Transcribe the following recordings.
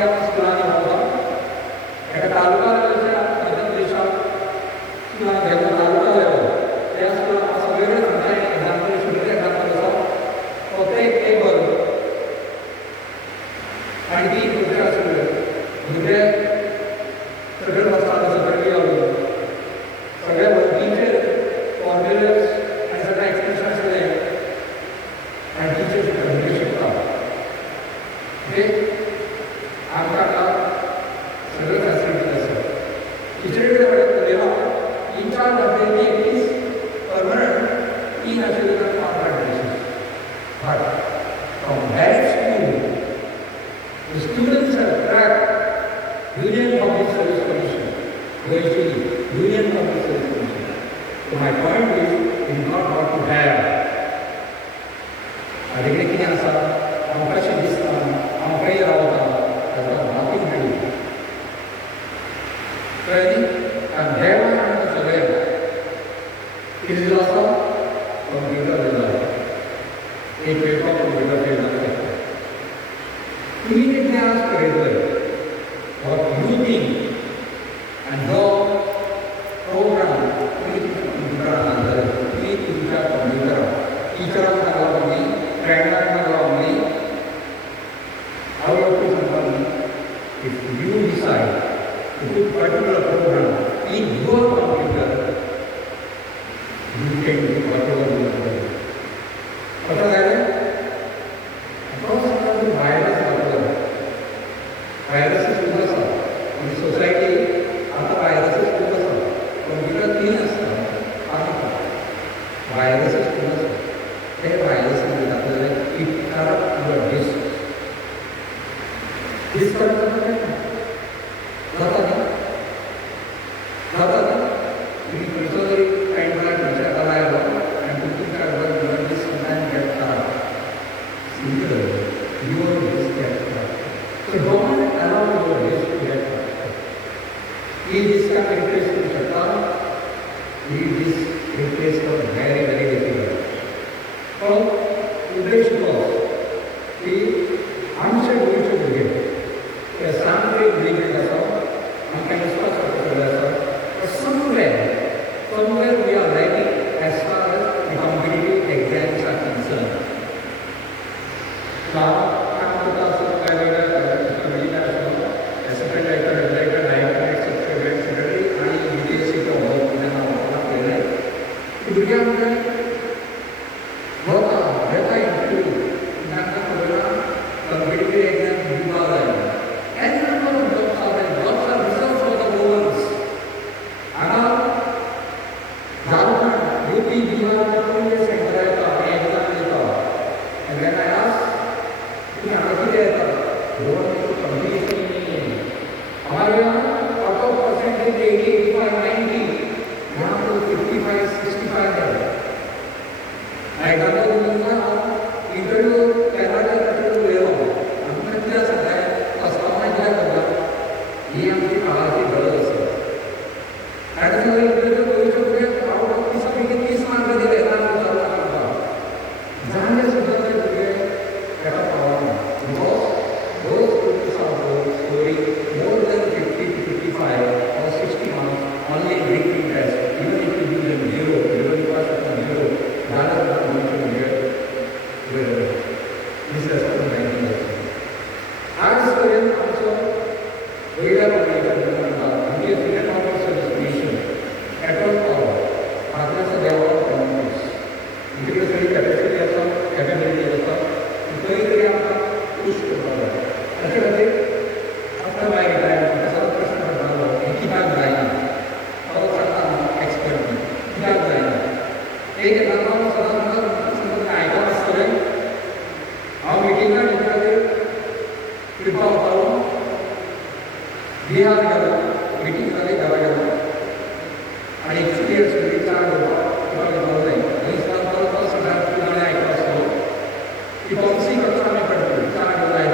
स्कुलांनी भोंवता एका तालुका लेवलच्या मध्यप्रदेशात स्कुलां घेता तालुका लेवल त्या स्कुलान असो वेगळे सांगता एग्जाम्पल शुगर एग्जाम्पल आसा फक्त एक टेबल आनी ती भुरगे आशिल्ले भुरगे सगळे बसतात सगळे लावून सगळे वल्टीचे फॉर्म्युलर्स आनी सगळे एक्सप्रेशन आशिल्ले आनी टिचर्स भुरगे शिकता आमकां सगळे फॅसिलिटी आसा टिचरी कडेन उलयला इन चार्ज ऑफ द एक इज परमनंट इन आशिल्ले contract basis but from direct school the students are tracked Union Public Service Commission eventually Union Public Service Commission. So my point is it is not got to have आमचे कितें आसा आमकां कशें दिसता हांव खंय रावता nothing to do. And there was again. It is also computer design. It will come computer design. Immediately ask Redwell what you think and how program computer handle. We teach computer. Teacher only, trainer only. How to if you decide to do particular program in your computer, you can do whatever you want. What are they? Because of the virus, viruses in the society, other viruses in the computer clean viruses in the viruses in the it corrupt your disk. This corrupt somewhere we are lacking as far as the competitive exams are concerned. Now, I'm going to ask as a director, secretary, and UPSC to work in competitive exams, and number of jobs are there. Jobs are reserved for the governments. And when I asked, हमारे यहाँ out of percentage 80, 85, 90, यहाँ तो 55, 65 है। मैं कहता हूँ interview कहना चाहता हूँ ले लो, हमने क्या सकता है, अस्पताल क्या करना, ये हमसे कहा कि गलत है। ऐसे में इंटरव्यू कोई तो मुझे आउट ऑफ किसी के 30 मार्क दे देना है तो चलना पड़ता। जहाँ से सुधर के मुझे कहता पाऊँ, those students are scoring more than 50 to 55 or 60 marks only in written test. Even if you give them zero, even if you pass them zero, that is not going to get this is for 19%. As students also, we have a Indian Public Service Commission across all. After they are all communities. Integrity capacity also, capability also. Integrity also, push to power. After my retirement, I was a person of power, and keep on driving. I was an expert. Keep on driving. Take a number of something I got a student. Our meeting is Kripa Power. We are the meeting for the government. And experience with the child of the this is not all of us that we are like us. If all see what's on the child of the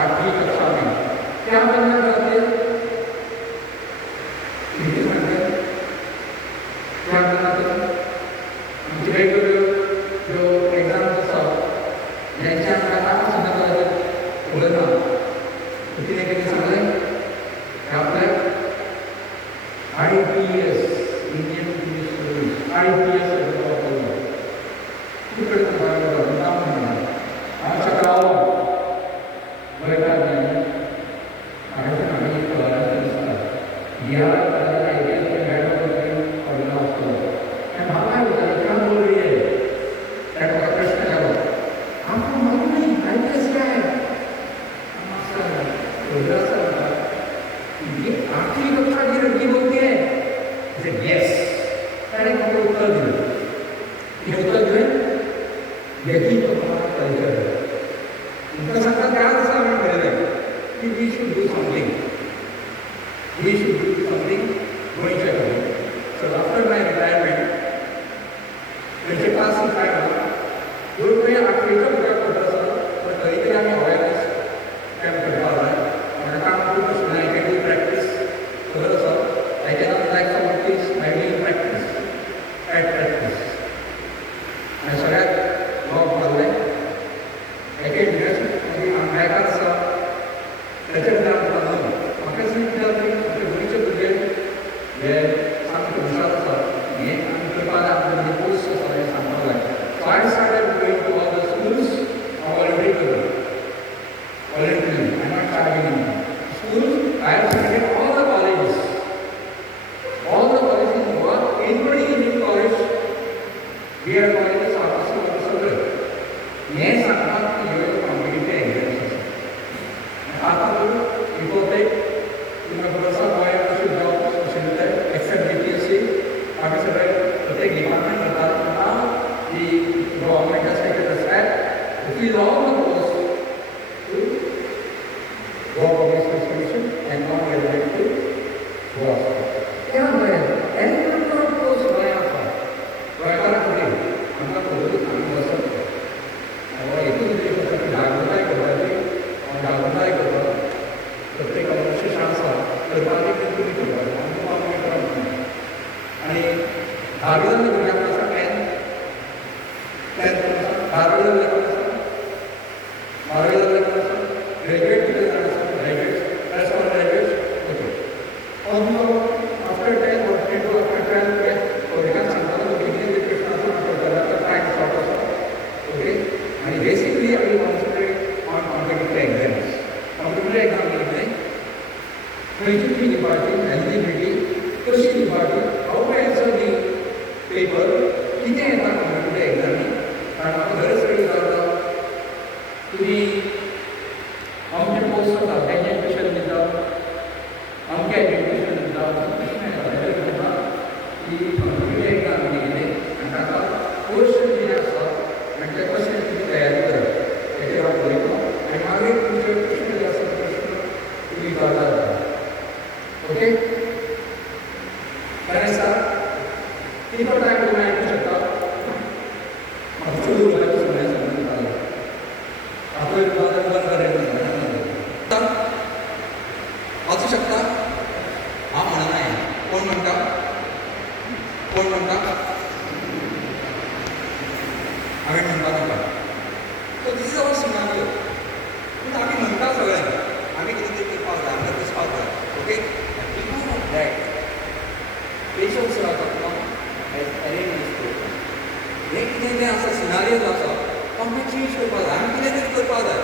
आठवीं कक्षा में क्या बनना चाहते हैं? क्या बनना चाहते हैं? जो एग्जाम सांगतात की कॉम्पिटिटिव्ह एक्झाम्स आता तूं इपोते तुमकां खबर आसा गोंयांत अशे जॉब्स अशे ते एक्सेप्ट BPSC बाकी सगळे प्रत्येक डिपार्टमेंट जातात नाव की government has taken a step to fill all the posts to go public specification and not get back to boss. Yeah, man. Any number of posts गोंयांत आसा. गोंयकारां खातीर आमकां खबर आमी वचप एकूच उद्देश आसा की जागृताय करपाची जागृताय करप प्रत्येकाक अशी शान्स आसा करपाची ती तुमी करपाची आमकां पावोवंक करप आनी धावी जाल्ल्या भुरग्यांक आसा 10th बारावी जाल्ल्या आसा बारावी जाल्ल्या आसा ग्रॅज्युएट कितें जाण आसा graduates as for graduates okay also after 10th or 10 after 12th भुरग्यांक सांगतालो तुमी कितें कितें प्रश्न आसा करतले आतां टायम शॉर्ट आसा ओके आनी बेसिकली आमी concentrate on competitive exams competitive exam कितें खंयची तुमी दिवपाची एलिजिबिलिटी कशी दिवपाची how to answer the paper कितें येता कॉम्पिटिटिव्ह एक्झामी कारण म्हाका बरेच कडेन जाता तुमी अमके पोस्ट आसा तेजें एडमिशन दिता अमके एडमिशन दिता तशें मेळटा हें म्हणटा की कॉम्पिटिटिव्ह एक्झाम म्हणजे कितें आनी ताका पोस्ट कितें आसा आनी तें कशें तुमी तयारी करप हेचेर हांव पळयता आनी मागीर तुमचे प्रश्न जे आसा ते प्रश्न तुमी विचारतात ओके कळ्ळें आसा कितलो टायम तुमी आयकूंक शकता म्हाका चड उलोवपाची संवय आसा आपले बंद करेन वाचूं शकता हांव म्हणना कोण म्हणटा हांवें म्हणपा नाका so this is our scenario पूण आमी म्हणटा सगळ्यांक आमी कितें कितें करपाक जाय आमकां दिसपाक जाय okay because of that patience रावता हें कितें जें आसा सिनारियो जो आसा तो आमकां चेंज करपाक जाय आमी कितें तरी करपाक जाय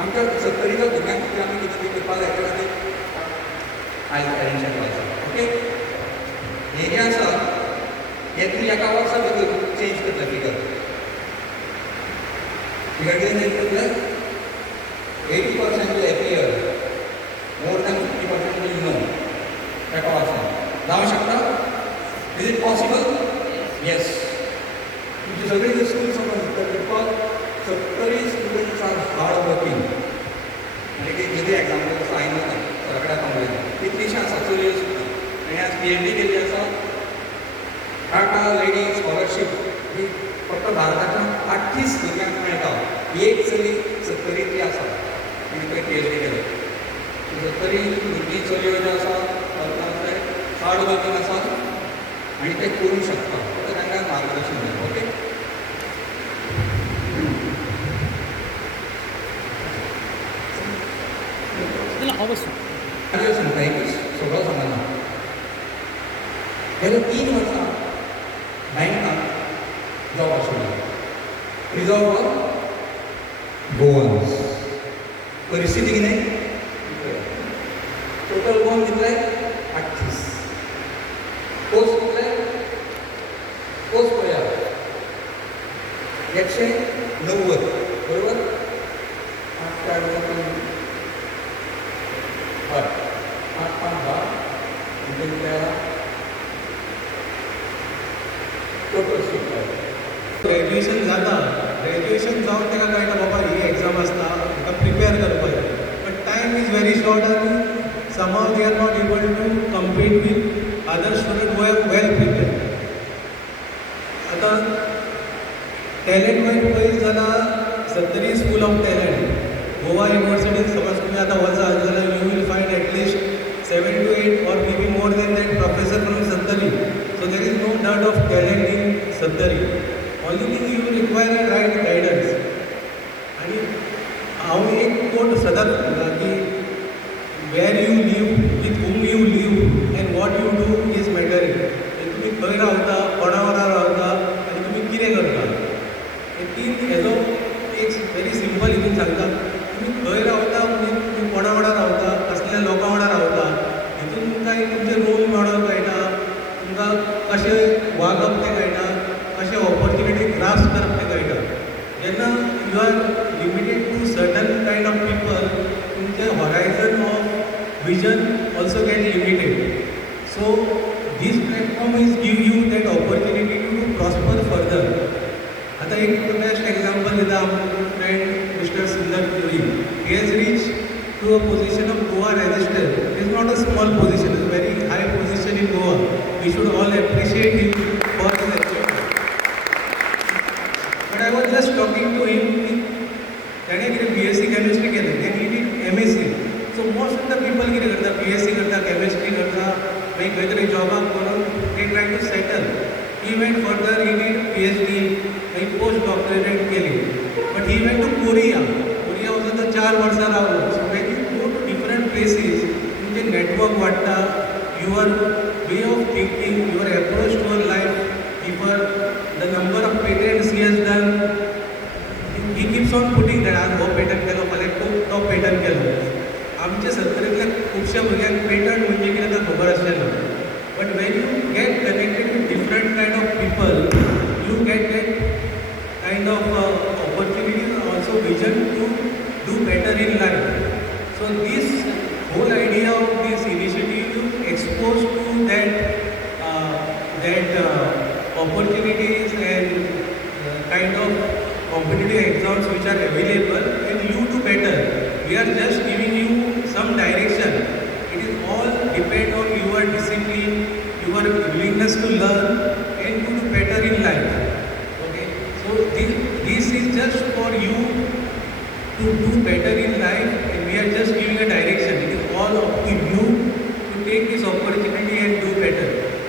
आमच्या 70च्या भुरग्यांक खातीर आमी कितें तरी करपाक जाय त्या खातीर आयज एरेंजमेंट आसा ओके हें जें आसा हें तुमी एका वर्सा भितर चेंज करतले फिगर कितें चेंज करतले 80% every year more than 50% you know एका वर्सान जावंक शकता इज इट पॉसिबल येस तुमची सगळी जर स्कूल समज 70 स्टुडंट्स आर हार्ड वर्किंग म्हणजे कितें एग्जाम्पल आसा हांवें सरा कडेन कंप्लेन कितलींशीं आसा चलयो सुद्दां आनी आज PhD केल्ली आसा टाटा लेडी स्कॉलरशीप ही फक्त भारताच्या 38 भुरग्यांक मेळटा एक चली 70ची आसा आनी पळय PhD केलें 70 भुरगीं चलयो ज्यो आसा ते हार्ड वर्किंग आसा आनी ते करूंक शकता फक्त तांकां मार्गदर्शन जाय ओके सांगता एकूच सगळो सांगना गेल्या 3 वर्सां बँकांत जॉब आशिल्लो रिजर्व गोवन्स परिस्थिती कितें टोटल गोवन कितले 38 पोस्ट कितले पोस्ट पळया 190 बरोबर 8 ग्रॅज्युएशन जाता ग्रॅज्युएशन जावन ताका कळटा बाबा ही एग्जाम आसता ताका प्रिपेर करपाक जाय but time is very short आनी somehow they are not able to compete with other student who have well prepare आतां टॅलंट वायज पळयत जाल्यार Sattari school of talent Goa युनिवर्सिटीन समज तुमी आतां वचात जाल्यार you will find at least 7 to 8 or maybe more than that professor from Sattari. So there is no dearth of talent in Sattari. Only thing you require a right guidance. आणि हांव एक coat सदांच म्हणटा की where you live with whom you live and what you do is mattering. तुमी खंय रावता कोणा वांगडा रावता आनी तुमी कितें करता हे तीन हेजो एक वेरी सिंपल हितून सांगता तुमी खंय रावता म्हणजे तुमी कोणा वांगडा रावता कसल्या लोकां वांगडा रावता हितून तुमकां एक तुमचे रोल मॉडल कळटा तुमकां कशें वागप तें कळटा कशें ऑपॉर्च्युनिटी ग्रास्प करप तें कळटा जेन्ना you are limited to certain kind of people, the horizon of vision also get limited. So this platform is give you that opportunity to prosper further. आता एक best example is our friend Mr. Sundar Puri. He has reached to a position of Goa Register. It is not a small position, it's a very high position in Goa. We should all appreciate him for his achievement. But I was just talking to him, त्याने कितें BSc chemistry केलें, then he did MSc. So most of the people कितें करता, BSc करता, chemistry करता, मागीर खंय तरी जॉबाक करून they try to settle. He went further, he did PhD, मागीर post doctorate केली. But he went to Korea. Korea वचून तो 4 वर्सां रावलो. So when you go to different places, तुमचे network वाडटा, your way of thinking, your approach to your life, even the number of patents he has done. He keeps on putting that आज हो patent केलो, फाल्यां तो patent केलो. आमच्या सत्तरींतल्या खुबश्या भुरग्यांक पेटंट म्हणजे कितें तें खबर आसलें ना. But when you get connected with different kind of people, you get that kind of opportunities and also vision to do better in life. So this whole idea of this initiative to expose to that opportunities and kind of competitive exams which are available and you do better. We are just giving you some direction. It is all depend on your discipline, your willingness to learn and to do better in life. Okay, so this is just for you to do better in life and we are just giving a direction. It is all up to you to take this opportunity and do better.